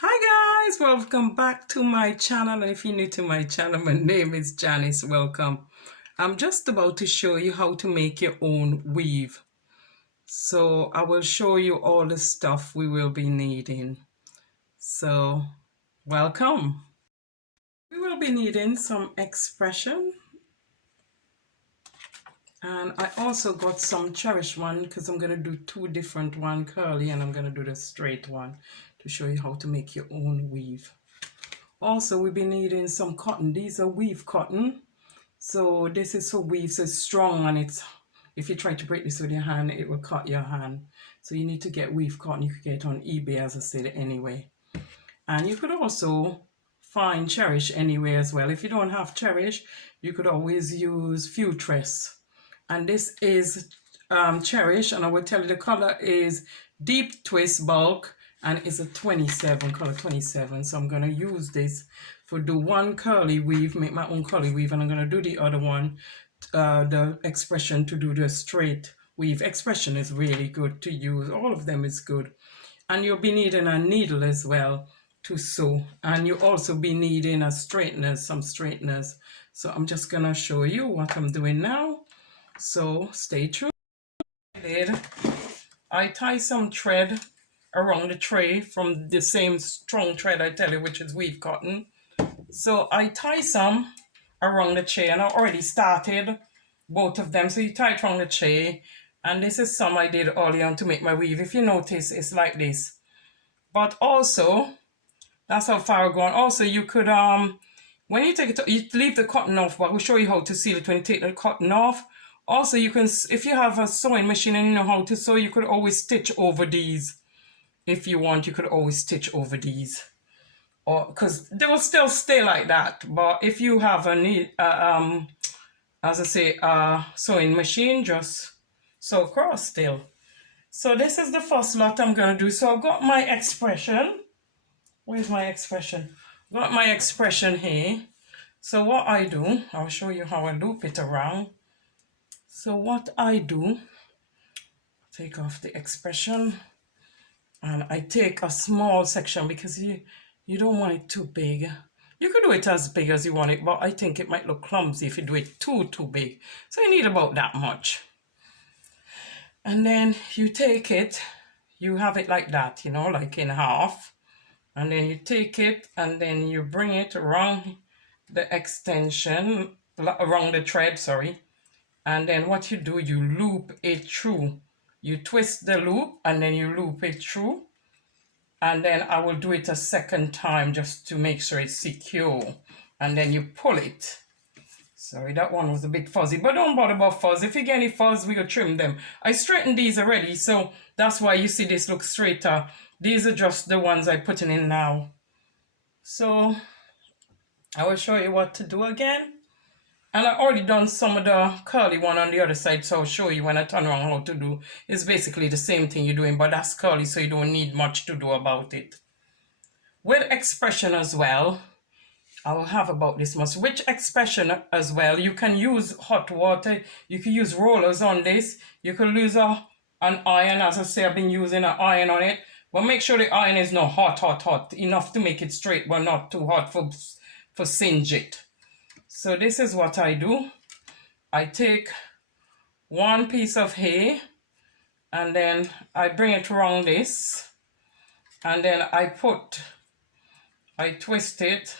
Hi guys, welcome back to my channel. And if you're new to my channel, my name is Janice. Welcome. I'm just about to show you how to make your own weave. So I will show you all the stuff we will be needing. So welcome. We will be needing some expression. And I also got some Cherish one because I'm going to do two different one, curly, and I'm going to do the straight one to show you how to make your own weave. Also, we'll be needing some cotton. These are weave cotton. So this is for weave, so it's strong, and it's, if you try to break this with your hand, it will cut your hand. So you need to get weave cotton. You could get it on eBay, as I said, anyway. And you could also find Cherish anywhere as well. If you don't have Cherish, you could always use Futress. And this is Cherish, and I will tell you the color is Deep Twist Bulk, and it's a 27, color 27. So I'm going to use this for do one curly weave, make my own curly weave, and I'm going to do the other one, the expression, to do the straight weave. Expression is really good to use. All of them is good. And you'll be needing a needle as well to sew, and you'll also be needing a straighteners, some straighteners. So I'm just going to show you what I'm doing now. So stay tuned. I tie some thread around the tray from the same strong thread I tell you, which is weave cotton. So I tie some around the tray, and I already started both of them. So you tie it around the tray, and this is some I did early on to make my weave. If you notice, it's like this. But also, that's how far I've gone. Also, you could when you take it, you leave the cotton off, but we'll show you how to seal it when you take the cotton off. Also, you can, if you have a sewing machine and you know how to sew, you could always stitch over these. If you want, you could always stitch over these, or because they will still stay like that. But if you have a as I say, a sewing machine, just sew across still. So this is the first lot I'm gonna do. So I've got my expression. Where's my expression? Got my expression here. So what I do, I'll show you how I loop it around. So what I do, take off the expression, and I take a small section because you don't want it too big. You could do it as big as you want it, but I think it might look clumsy if you do it too big. So you need about that much. And then you take it, you have it like that, you know, like in half. And then you take it and then you bring it around the extension, around the thread, sorry. And then what you do, you loop it through. You twist the loop and then you loop it through. And then I will do it a second time just to make sure it's secure. And then you pull it. Sorry, that one was a bit fuzzy, but don't bother about fuzz. If you get any fuzz, we'll trim them. I straightened these already, so that's why you see this look straighter. These are just the ones I'm putting in now. So I will show you what to do again. And I already done some of the curly one on the other side, so I'll show you when I turn around how to do. It's basically the same thing you're doing, but that's curly, so you don't need much to do about it. With expression as well, I will have about this much. Which expression as well, you can use hot water, you can use rollers on this, you can use an iron. As I say, I've been using an iron on it, but make sure the iron is not hot enough to make it straight, but not too hot for singe it. So this is what I do. I take one piece of hay and then I bring it around this, and then I twist it,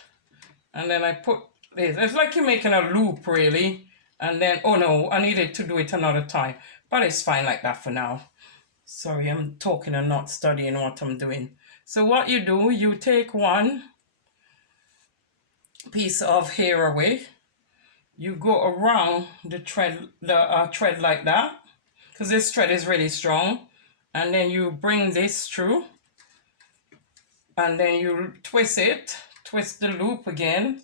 and then I put this. It's like you're making a loop really. And then, oh no, I needed to do it another time, but it's fine like that for now. Sorry, I'm talking and not studying what I'm doing. So what you do, you take one piece of hair away, you go around the thread like that, because this thread is really strong, and then you bring this through, and then you twist the loop again,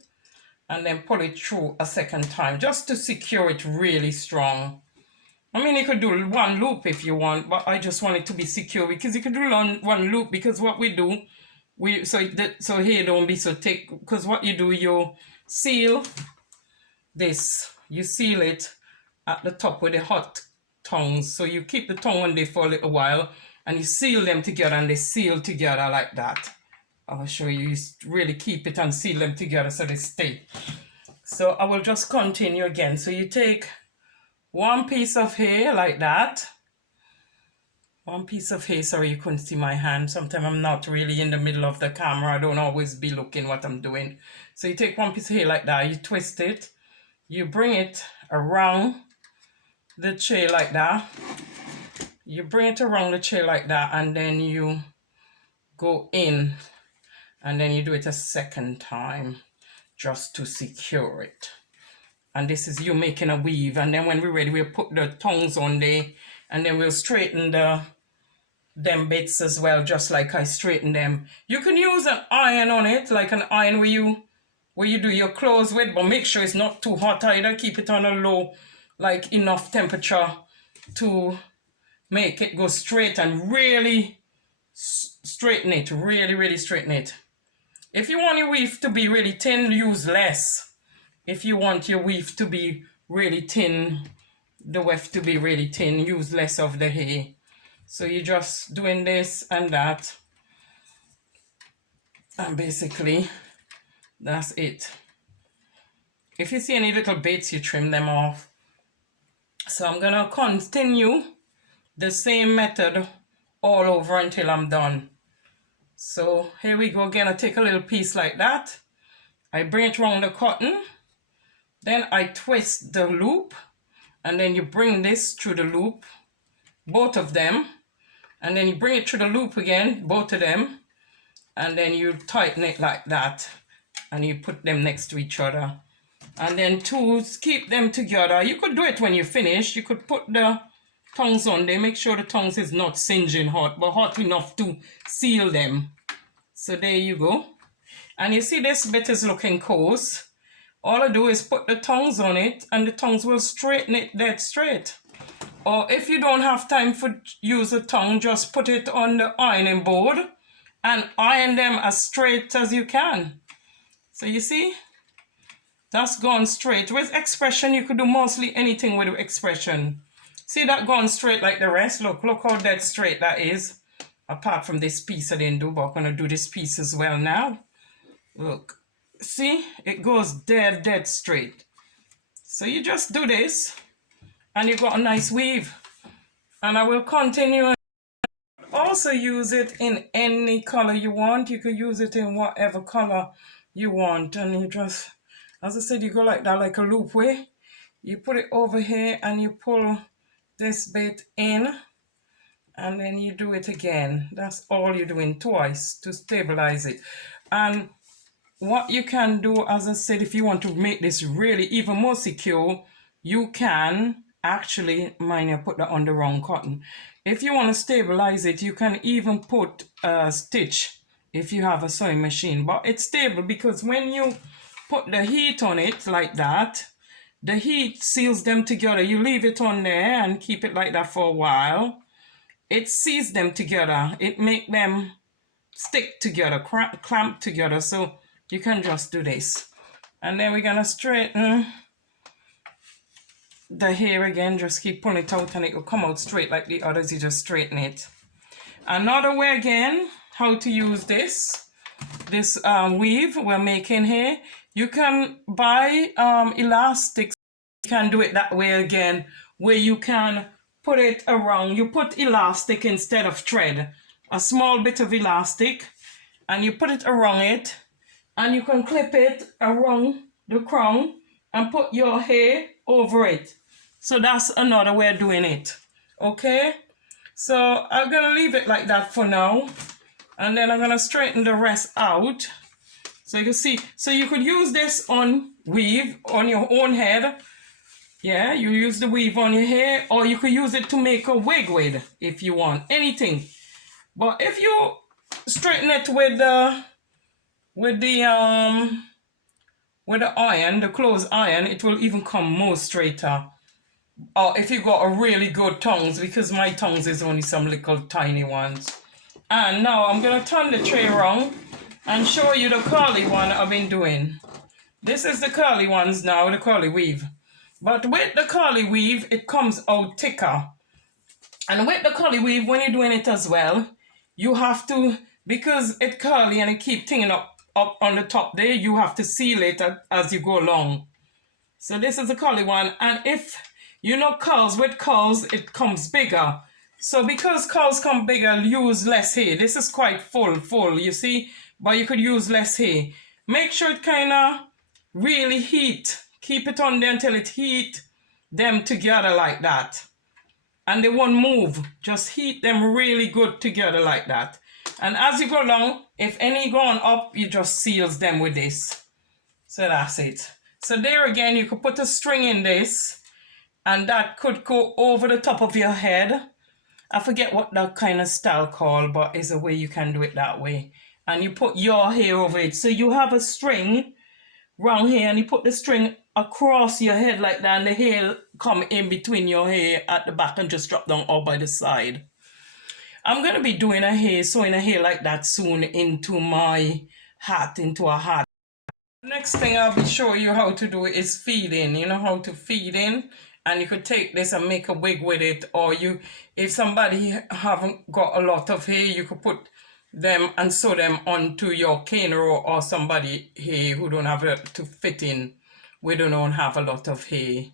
and then pull it through a second time just to secure it really strong. I mean, you could do one loop if you want, but I just want it to be secure, because you could do one loop, because what we do, so here don't be so thick, because what you do, you seal this, you seal it at the top with the hot tongs. So you keep the tongue on there for a little while and you seal them together, and they seal together like that. I'll show you. You really keep it and seal them together so they stay. So I will just continue again. So you take one piece of hair like that. One piece of hair. Sorry, you couldn't see my hand. Sometimes I'm not really in the middle of the camera. I don't always be looking what I'm doing. So you take one piece of hair like that. You twist it. You bring it around the tray like that. You bring it around the tray like that, and then you go in, and then you do it a second time just to secure it. And this is you making a weave, and then when we're ready, we'll put the tongues on there, and then we'll straighten them bits as well, just like I straighten them. You can use an iron on it, like an iron where you do your clothes with, but make sure it's not too hot either. Keep it on a low, like enough temperature to make it go straight, and really straighten it, really straighten it. If you want your weave to be really thin, use less. If you want your weave to be really thin, the weft to be really thin, use less of the hair. So you're just doing this and that, and basically that's it. If you see any little bits, you trim them off. So I'm gonna continue the same method all over until I'm done. So here we go again. I take a little piece like that, I bring it around the cotton, then I twist the loop, and then you bring this through the loop, both of them, and then you bring it through the loop again, both of them, and then you tighten it like that, and you put them next to each other. And then to keep them together, you could do it when you finish. You could put the tongues on there. Make sure the tongues is not singeing hot, but hot enough to seal them. So there you go. And you see this bit is looking coarse. All I do is put the tongues on it, and the tongues will straighten it dead straight. Or if you don't have time for use a tongue, just put it on the ironing board and iron them as straight as you can. So you see, that's gone straight. With expression, you could do mostly anything with expression. See that gone straight like the rest? Look how dead straight that is. Apart from this piece I didn't do, but I'm gonna do this piece as well now. Look, see, it goes dead straight. So you just do this, and you got a nice weave. And I will continue. Also use it in any color you want. You could use it in whatever color you want. And you just, as I said, you go like that, like a loop way. You put it over here and you pull this bit in, and then you do it again. That's all you're doing, twice, to stabilize it. And what you can do, as I said, if you want to make this really even more secure, you can actually, mind you, put that on the wrong cotton. If you want to stabilize it, you can even put a stitch if you have a sewing machine. But it's stable because when you put the heat on it like that, the heat seals them together. You leave it on there and keep it like that for a while. It seals them together. It makes them stick together, clamp together. So you can just do this. And then we're going to straighten the hair again. Just keep pulling it out and it will come out straight like the others. You just straighten it. Another way again, how to use this weave we're making here. You can buy elastics. You can do it that way again, where you can put it around. You put elastic instead of thread. A small bit of elastic, and you put it around it, and you can clip it around the crown and put your hair over it. So that's another way of doing it. Okay? So I'm going to leave it like that for now. And then I'm going to straighten the rest out. So you can see. So you could use this on weave on your own head. Yeah, you use the weave on your hair. Or you could use it to make a wig with if you want. Anything. But if you straighten it with the iron, the clothes iron, it will even come more straighter. Or if you got a really good tongs, because my tongs is only some little tiny ones. And now I'm gonna turn the tray around and show you the curly one I've been doing. This is the curly ones now, the curly weave. But with the curly weave, it comes out thicker. And with the curly weave, when you're doing it as well, you have to because it curly and it keep tinging up on the top there, you have to seal it as you go along. So this is the curly one, and if you know curls, with curls it comes bigger. So because curls come bigger, use less hair. This is quite full, you see, but you could use less hair. Make sure it kind of really heat. Keep it on there until it heat them together like that. And they won't move. Just heat them really good together like that. And as you go along, if any going up, you just seals them with this. So that's it. So there again, you could put a string in this, and that could go over the top of your head. I forget what that kind of style called, but it's a way you can do it that way. And you put your hair over it. So you have a string round here, and you put the string across your head like that, and the hair come in between your hair at the back and just drop down all by the side. I'm going to be doing sewing a hair like that soon into my hat, into a hat. Next thing I'll be showing you how to do is feeding. You know how to feed in, and you could take this and make a wig with it, or if somebody haven't got a lot of hair, you could put them and sew them onto your cane row, or somebody hair who don't have it to fit in, we don't have a lot of hair.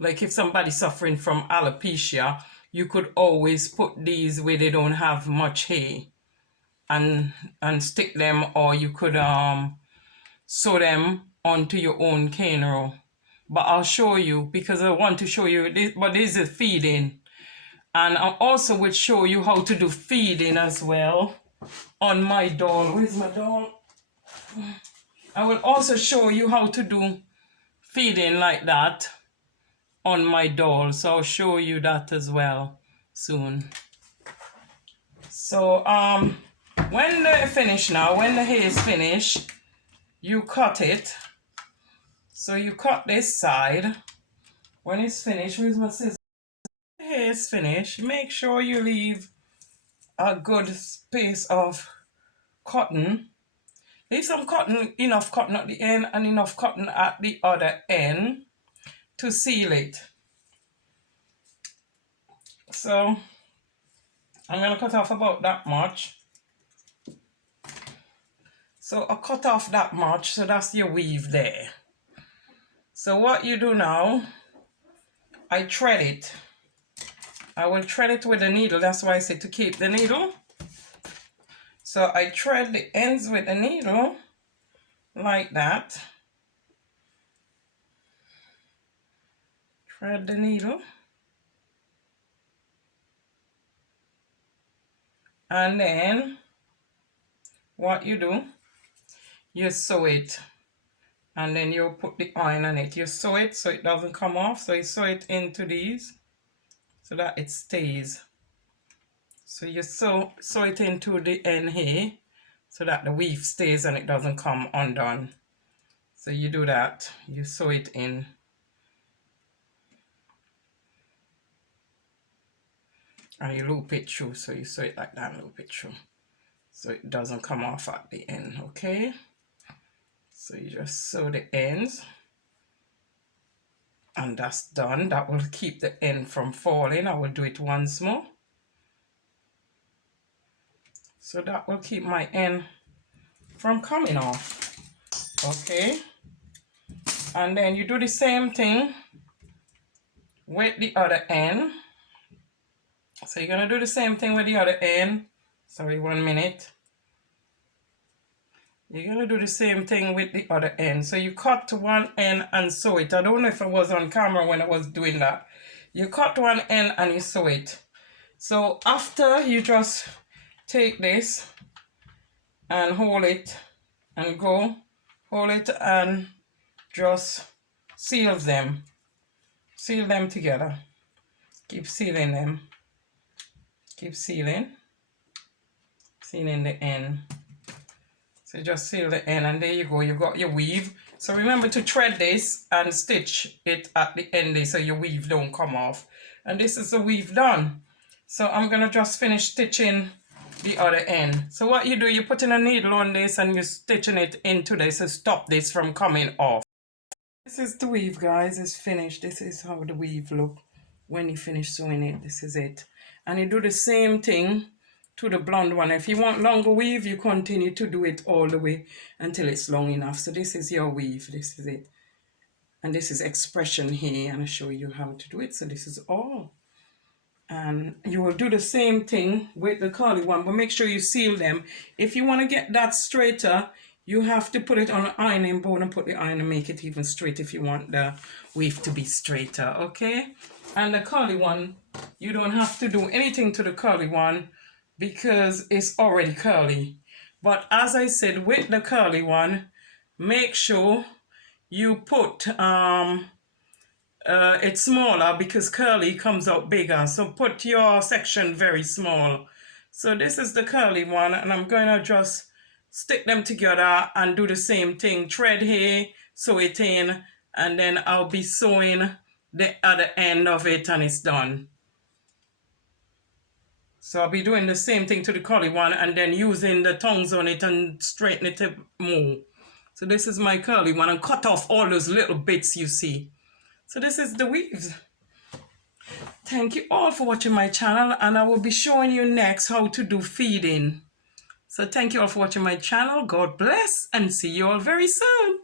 Like if somebody's suffering from alopecia, you could always put these where they don't have much hair and stick them, or you could sew them onto your own cane row. But I'll show you because I want to show you this, but this is feeding. And I also would show you how to do feeding as well on my doll. Where's my doll? I will also show you how to do feeding like that on my doll. So I'll show you that as well soon. So when they're finished now, when the hair is finished, you cut it. So you cut this side. When it's finished, where's my scissors? The hair is finished. Make sure you leave a good space of cotton. Leave some cotton, enough cotton at the end and enough cotton at the other end to seal it. So I'm going to cut off about that much. So I cut off that much, so that's your weave there. So what you do now, I thread it. I will thread it with a needle, that's why I say to keep the needle. So I thread the ends with a needle like that. Thread the needle. And then what you do, you sew it. And then you put the iron on it. You sew it so it doesn't come off. So you sew it into these so that it stays. So you sew it into the end here so that the weave stays and it doesn't come undone. So you do that. You sew it in. And you loop it through. So you sew it like that and loop it through. So it doesn't come off at the end, okay? So you just sew the ends. And that's done. That will keep the end from falling. I will do it once more. So that will keep my end from coming off. Okay. And then you do the same thing with the other end. So you're going to do the same thing with the other end. Sorry, 1 minute. You're going to do the same thing with the other end. So you cut to one end and sew it. I don't know if I was on camera when I was doing that. You cut one end and you sew it. So after, you just take this and hold it and go. Hold it and just seal them. Seal them together. Keep sealing them. Keep sealing. Sealing the end. So just seal the end and there you go. You got your weave. So remember to thread this and stitch it at the end there so your weave don't come off. And this is the weave done. So I'm going to just finish stitching the other end. So what you do, you put in a needle on this and you're stitching it into this to stop this from coming off. This is the weave, guys. It's finished. This is how the weave look when you finish sewing it. This is it. And you do the same thing to the blonde one. If you want longer weave, you continue to do it all the way until it's long enough. So this is your weave. This is it. And this is expression here, and I'll show you how to do it. So this is all. And you will do the same thing with the curly one, but make sure you seal them. If you want to get that straighter, you have to put it on an ironing board and put the iron and make it even straight if you want the weave to be straighter, okay? And the curly one, you don't have to do anything to the curly one because it's already curly. But as I said, with the curly one, make sure you put it's smaller because curly comes out bigger. So put your section very small. So this is the curly one, and I'm going to just stick them together and do the same thing. Thread here, sew it in, and then I'll be sewing the other end of it and it's done. So I'll be doing the same thing to the curly one and then using the tongs on it and straighten it up more. So this is my curly one, and cut off all those little bits you see. So this is the weaves. Thank you all for watching my channel, and I will be showing you next how to do feeding. So thank you all for watching my channel. God bless, and see you all very soon.